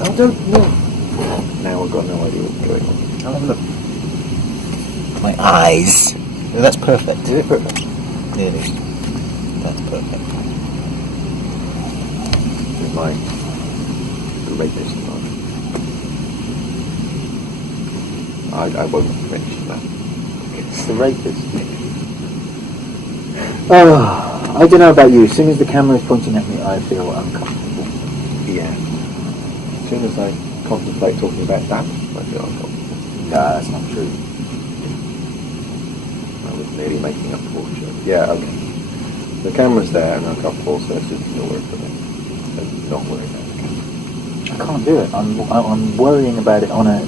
I don't know. Now I've got no idea what's going on. I'll have a look. My eyes. No, that's perfect. Is it perfect? Yeah, it is. That's perfect. With my rapist on. I won't mention that. It's the rapist. Oh, I don't know about you. As soon as the camera is pointing at me, I feel uncomfortable. Yeah. As soon as I contemplate talking about that, I feel uncomfortable. No, that's not true. I was nearly making up for it. Yeah, okay. The camera's there and I'm comfortable, so let's just ignore it for a minute. And not worry about it. I can't do it. I'm worrying about it on a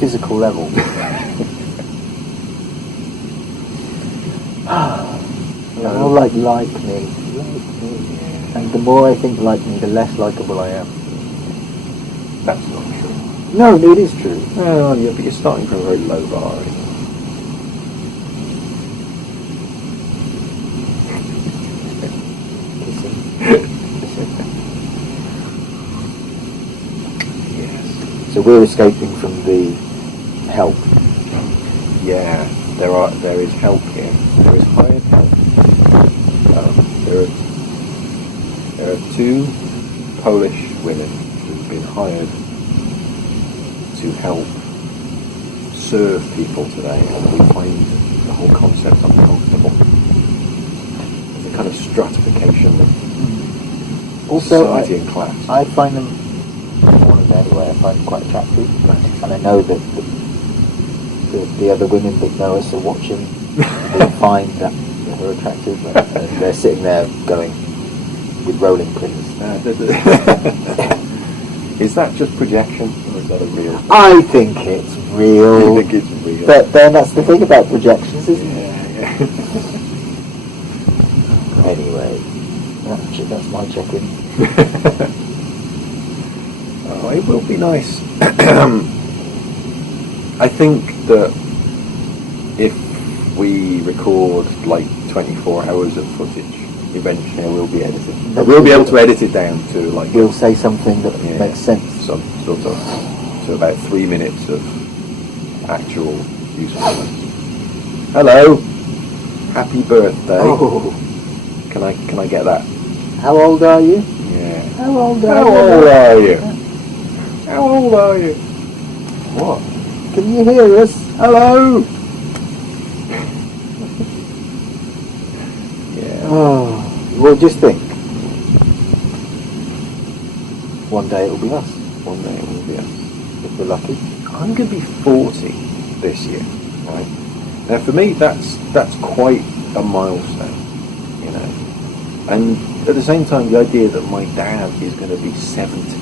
physical level. More like me. And the more I think like me, the less likeable I am. That's not true. No, it is true. Well, yeah, but you're starting from a very low bar. Yes. So we're escaping from the help. Yeah, there is help here. There is hired help. There are two Polish women who've been hired to help serve people today, and we find the whole concept uncomfortable. There's a kind of stratification of society and class. I find them, anyway, I find them quite attractive, and I know that the other women that know us are watching. They find that they're attractive, and they're sitting there going with rolling pins. Is that just projection, or is that a real? I think it's real. You think it's real? But then that's the thing about projections, isn't it? Yeah. Anyway, that's my check-in. Oh, it will be nice. I think that if we record like 24 hours of footage, eventually we'll be edited. We'll be able to edit it down to like... We'll say something that makes sense. Some sort of... So about 3 minutes of actual usefulness. Hello! Happy birthday. Oh. Can I get that? How old are you? Yeah. How old are you? How old are you? What? Can you hear us? Hello! Yeah. Oh, well, just think. One day it'll be us. One day it will be us. If we're lucky. I'm going to be 40 this year, right? Now for me, that's quite a milestone, you know. And at the same time, the idea that my dad is going to be 70,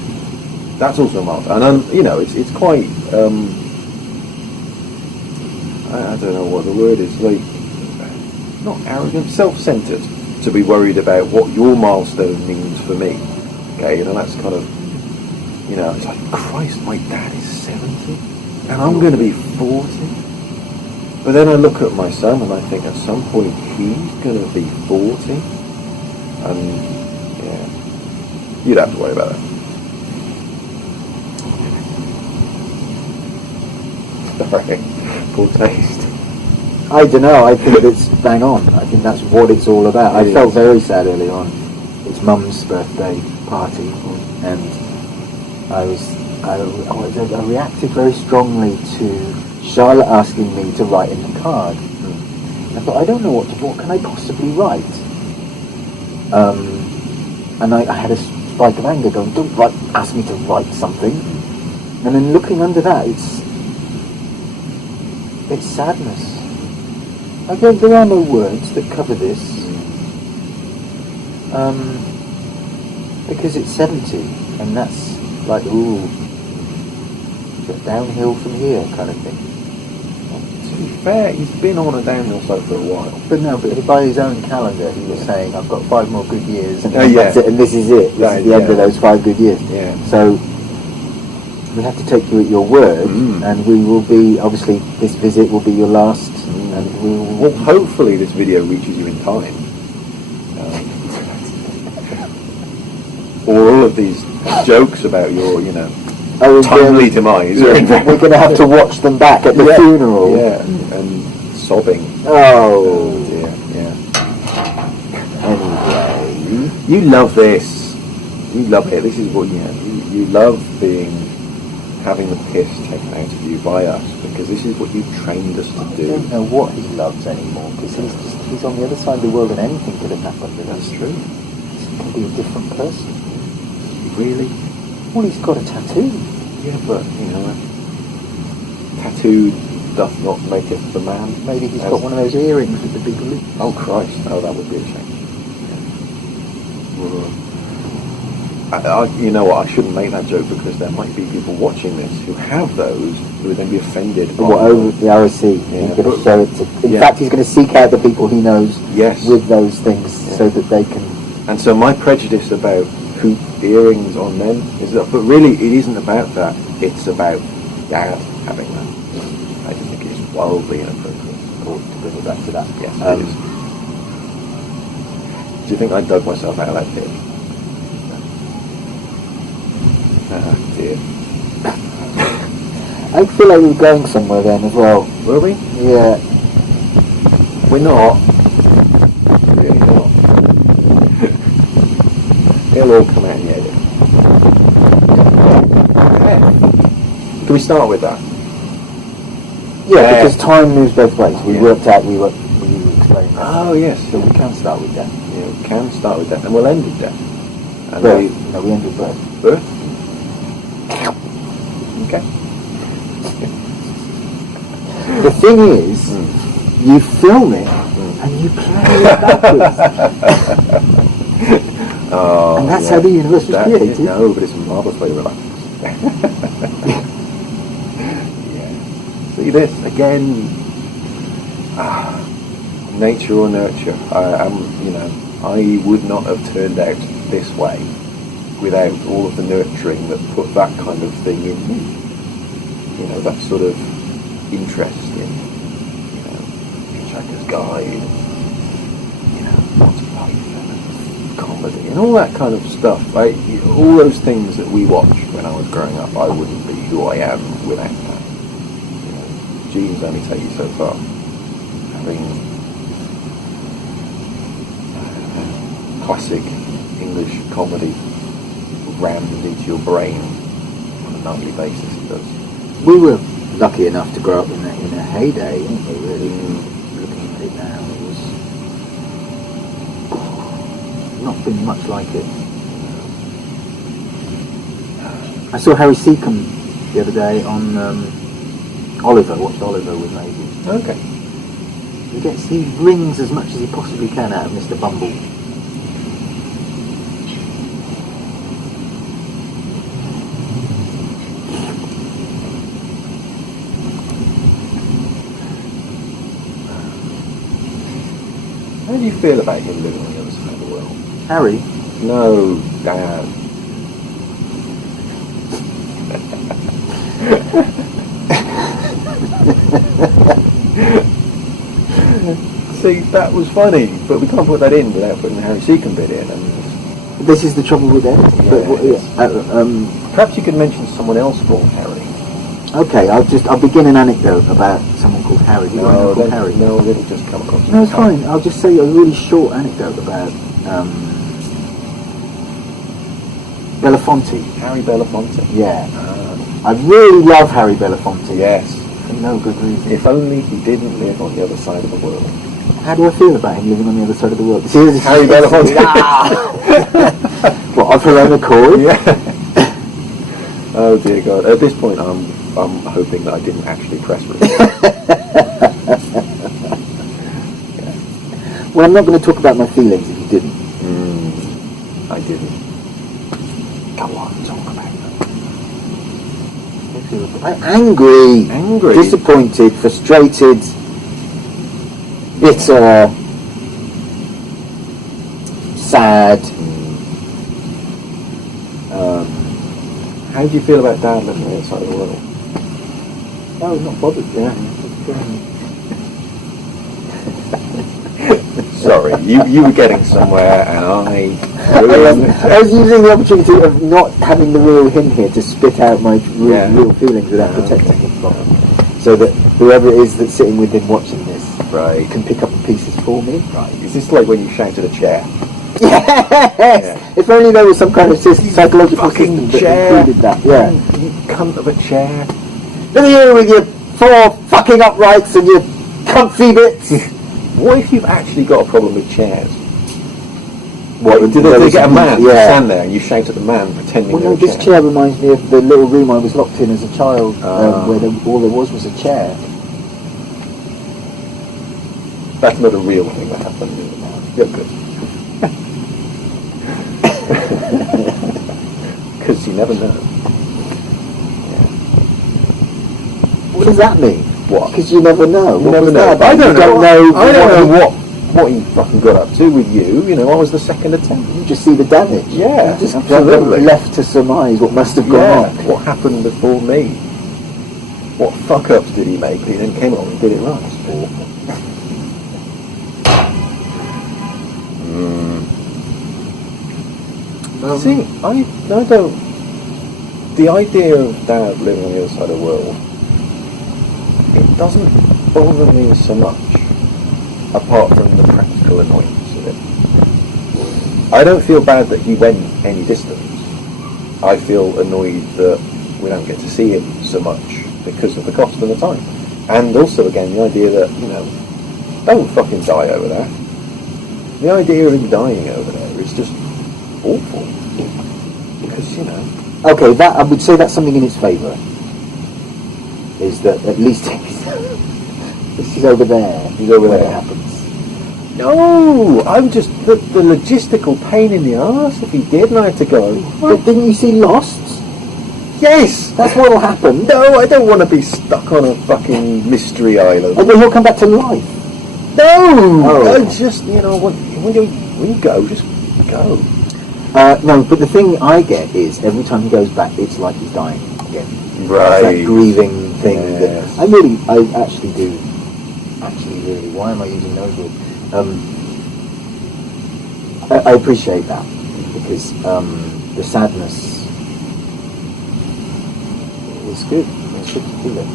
that's also a milestone. And you know, it's quite, I don't know what the word is, like, not arrogant, self-centered, to be worried about what your milestone means for me. Okay, and that's kind of, you know, it's like, Christ, my dad is 70, and I'm going to be 40. But then I look at my son and I think at some point he's going to be 40, and yeah, you'd have to worry about that. Sorry, poor taste. I don't know, I think it's bang on. I think that's what it's all about. I felt very sad early on. It's Mum's birthday party, and I reacted very strongly to Charlotte asking me to write in the card. I thought, I don't know what can I possibly write? And I had a spike of anger going, don't ask me to write something. And then looking under that, it's sadness. I think there are no words that cover this, because it's 70, And that's like, ooh, just downhill from here kind of thing. To be fair, he's been on a downhill slope for a while. But no, but by his own calendar, he was saying, I've got 5 more good years, and, yeah. that's it, and this is it. This is the end of those 5 good years. Yeah. So we have to take you at your word, and we will be, obviously, this visit will be your last, and we will... Well, hopefully this video reaches you in time. Or all of these jokes about your, timely demise. Yeah, we're going to have to watch them back at the funeral. Yeah, and sobbing. Oh dear, yeah. Anyway, you love this. You love it. This is what you love having the piss taken out of you by us, because this is what you trained us to do. I don't know what he loves anymore, because he's on the other side of the world, and anything could have happened. That's true. He can be a different person. Really? Well, he's got a tattoo. Yeah, but tattoo doth not maketh the man. Maybe he's got one of those earrings with the big loop. Oh Christ! Oh, that would be a shame. You know what? I shouldn't make that joke, because there might be people watching this who have those, who would then be offended. Over the ROC. Yeah. He's going to show it to. In fact, he's going to seek out the people he knows. Yes. With those things, so that they can. And so my prejudice about hoop earrings on men is that, but really it isn't about that. It's about dad having that. I just think it's wildly inappropriate. Or to bring it back to that. Yes, it is. Do you think I dug myself out of that pit? Ah, dear. I feel like we're going somewhere then as well. Were we? Yeah. We're not. Really not. It'll all come out in the edit. Okay. Can we start with that? Yeah, because time moves both ways. We worked out, we explained that. Oh, yes. So we can start with death. Yeah, we can start with death, and we'll end with death. And Birth. No, we end with birth. Birth? Okay. The thing is, you film it and you play it backwards. Oh, and that's how the universe was created. No, but it's a marvellous way to relax. Yeah. See this again. Nature or nurture. I would not have turned out this way without all of the nurturing that put that kind of thing in me. That sort of interest in, Hitchhiker's Guide, Monty Python, comedy, and all that kind of stuff. All those things that we watched when I was growing up, I wouldn't be who I am without that. Genes only take you so far. Having classic English comedy rammed into your brain on a nightly basis, it does. We were lucky enough to grow up in a heyday, weren't we, really? Looking at it now, it was not been much like it. I saw Harry Seacombe the other day on Oliver. Watched Oliver with Maisie. Okay. He wrings as much as he possibly can out of Mr. Bumble. How do you feel about him living on the other side of the world? Harry? No, Dad. See, that was funny, but we can't put that in without putting the Harry Seacombe bit in. And this is the trouble with editing. Perhaps you could mention someone else called Harry. Okay, I'll begin an anecdote about someone called Harry. No, Harry. No, it'll just come across. No, it's fine. I'll just say a really short anecdote about Belafonte. Harry Belafonte. Yeah. I really love Harry Belafonte. Yes. For no good reason. If only he didn't live on the other side of the world. How do I feel about him living on the other side of the world? Harry Belafonte. What, of her own accord? Yeah. Oh dear God! At this point, I'm hoping that I didn't actually press record. Yeah. Well, I'm not going to talk about my feelings if you didn't. I didn't. Go on, talk. feel? I'm angry. Angry? Disappointed, frustrated, bitter, sad. How do you feel about Dad living on the other side of the world? Oh, not bothered. Yeah. Sorry, you were getting somewhere, and I was using the opportunity of not having the real him here to spit out my real feelings without protecting him from them, so that whoever it is that's sitting with him watching this can pick up the pieces for me. Right. Is this like when you shout at a chair? Yes! Yeah. If only there was some kind of psychological fucking system chair. that included that. Yeah. You cunt of a chair. Look at you with your 4 fucking uprights and your comfy bits. What if you've actually got a problem with chairs? What, do they get a man to stand there and you shout at the man pretending Well, no, this chair reminds me of the little room I was locked in as a child, where all there was a chair. That's not a real thing that happened. You're good. Because you never know. Yeah. What does that mean? What? Because you never know. You never know. I don't know what he fucking got up to with you. You know, I was the second attempt. You just see the damage. Yeah, you just absolutely. Left to surmise what must have gone on. What happened before me? What fuck ups did he make? He then came along and did it right. It's awful. See, I don't. The idea of Dad living on the other side of the world, it doesn't bother me so much, apart from the practical annoyance of it. I don't feel bad that he went any distance. I feel annoyed that we don't get to see him so much because of the cost and the time. And also, again, the idea that, don't fucking die over there. The idea of him dying over there is just awful. Because, Okay, that I would say that's something in his favour. Is that at least he's over there. He's over there. It happens. No, I'm just the logistical pain in the arse if he did and I had to go. But didn't you see Lost? Yes, that's what'll happen. No, I don't want to be stuck on a fucking mystery island. And then he'll come back to life. No, I just when you go, just go. No, but the thing I get is every time he goes back, it's like he's dying again. Right. It's that grieving thing. Yes. That I actually do. Actually, really, why am I using those words? I appreciate that because the sadness is good. It's good to feel it.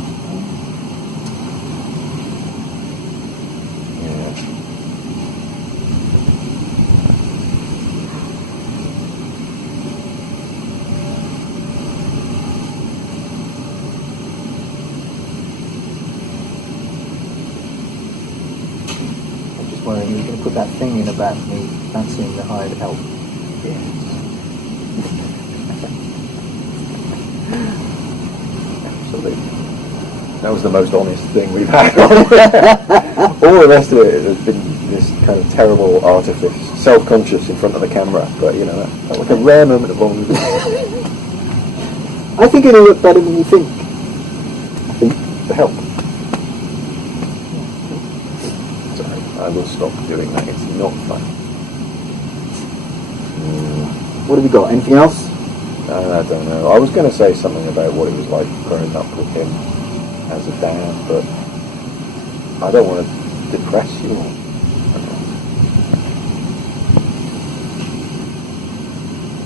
You were going to put that thing in about me fancying the hired help. Yes. Absolutely. That was the most honest thing we've had. All the rest of it has been this kind of terrible artifice, self-conscious in front of the camera. But that felt like a rare moment of vulnerability. I think it'll look better than you think. I think the help. I will stop doing that. It's not fun. What have we got? Anything else? I don't know. I was going to say something about what it was like growing up with him as a dad, but I don't want to depress you.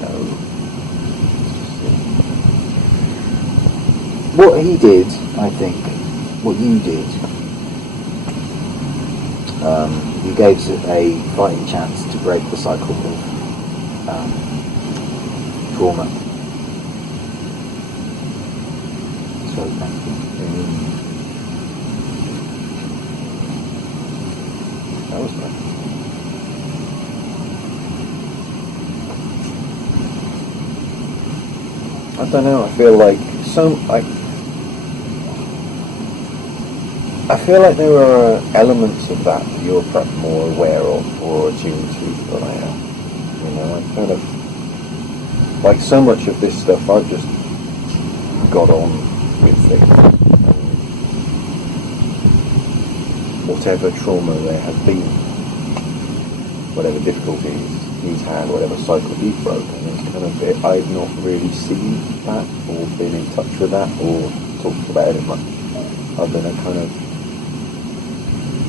No. What he did, I think, what you did, you gave us a fighting chance to break the cycle of trauma. So thank you. That was nice. I don't know. I feel like I feel like there are elements of that you're perhaps more aware of or attuned to than I am. I kind of, like so much of this stuff I've just got on with things. Whatever trauma there has been, whatever difficulties he's had, whatever cycle he's broken, it's kind of I've not really seen that or been in touch with that or talked about it much. I've been a kind of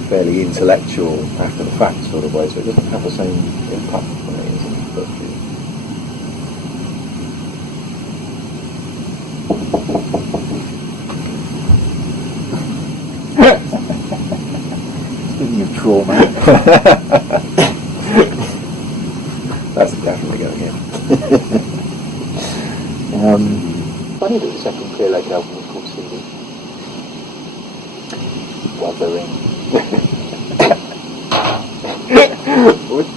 fairly intellectual after the fact sort of way, so it doesn't have the same impact on me as it does for you. Speaking of trauma, that's definitely going in. funny that the second Clear Lake album was called CD. Wuthering.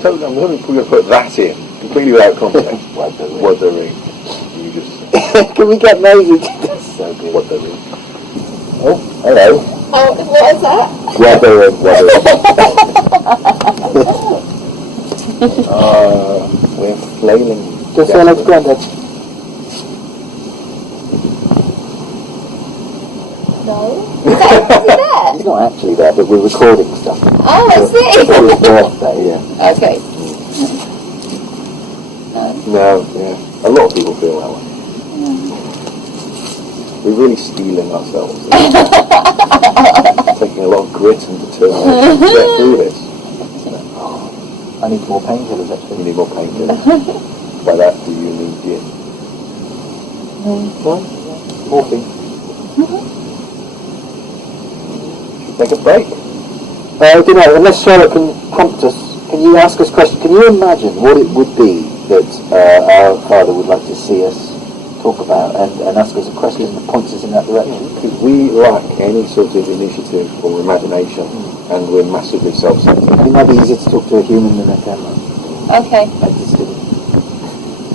I'm going to put that in completely without context. Wuthering. You just Can we get Maisie? That's so good. Wuthering. Oh, hello. Oh, what is that? Wuthering. We're flailing. Just say hello to Grandad. No. Is he there? He's not actually there, but we're recording stuff. Oh, I see. It's his birthday, yeah. Okay. No, yeah. A lot of people feel that way. We're really steeling ourselves. Taking a lot of grit and determination to get through this. I need more painkillers, actually. You need more painkillers. By that, do you mean gin? What? Morphine. Take a break. I don't know, unless Charlotte can prompt us, can you ask us questions? Can you imagine what it would be that our father would like to see us talk about and ask us a question that points us in that direction? Because we lack any sort of initiative or imagination, and we're massively self-centered. It might be easier to talk to a human than a camera. Okay.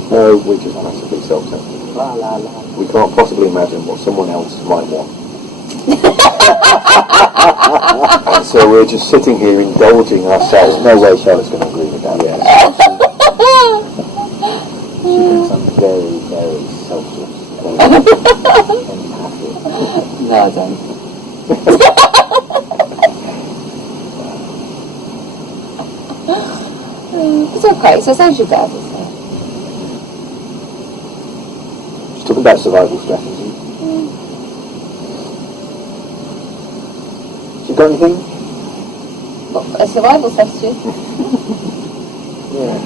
No, we're just massively self-centered. La la la. We can't possibly imagine what someone else might want. And so we're just sitting here indulging ourselves. There's no way Charlotte's going to agree with that. Yes. She thinks I'm very, very selfless. Very empathic. No, I don't. It's okay. So sounds your dad, isn't it? She's talking about survival strategy. You got anything? A survival strategy? Yeah.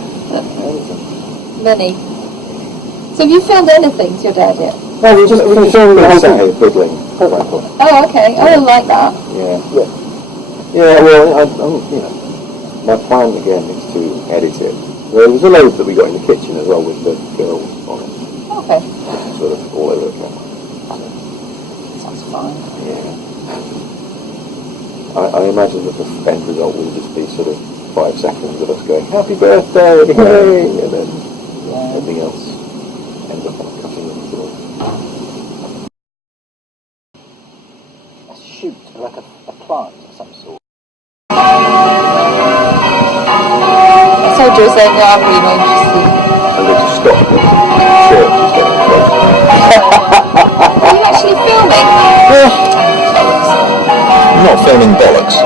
Many. So have you filmed anything to your dad yet? No, we just filmed the whole Sat thing. here fiddling. Oh, okay. I don't like that. Yeah. Yeah, well, my plan again is to edit it. There was a load that we got in the kitchen as well with the girls on it. Okay. Sort of all over the camera. Sounds fine. Yeah. I imagine that the end result will just be sort of 5 seconds of us going, happy birthday, yay, and then everything else ends up on a cutting room floor. A shoot, like a plant of some sort. So Joe's saying, yeah, I'm really interested. I'm going to stop the church is getting close. Are you actually filming? I'm not filming bollocks.